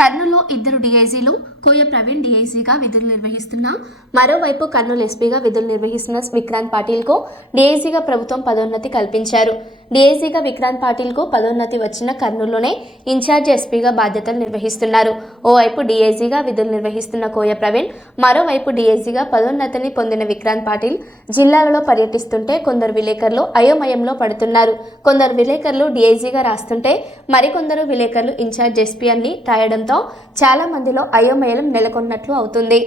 కర్నూలులో ఇద్దరు డీఐజీలు కోయ ప్రవీణ్ డీఐజీగా విధులు నిర్వహిస్తున్న మరోవైపు కర్నూలు ఎస్పీగా విధులు నిర్వహిస్తున్న విక్రాంత్ పాటిల్కు డీఐజీగా ప్రభుత్వం పదోన్నతి కల్పించారు. డీఐజీగా విక్రాంత్ పాటిల్కు పదోన్నతి వచ్చిన కర్నూలులోనే ఇన్ఛార్జ్ ఎస్పీగా బాధ్యతలు నిర్వహిస్తున్నారు. ఓవైపు డీఐజీగా విధులు నిర్వహిస్తున్న కోయ ప్రవీణ్, మరోవైపు డీఐజీగా పదోన్నతిని పొందిన విక్రాంత్ పాటిల్ జిల్లాలలో పర్యటిస్తుంటే కొందరు విలేకరులు అయోమయంలో పడుతున్నారు. కొందరు విలేకరులు డీఐజీగా రాస్తుంటే మరికొందరు విలేకరులు ఇన్ఛార్జ్ ఎస్పీ అని రాయడంతో చాలా మందిలో అయోమయం నెలకొన్నట్లు అవుతుంది.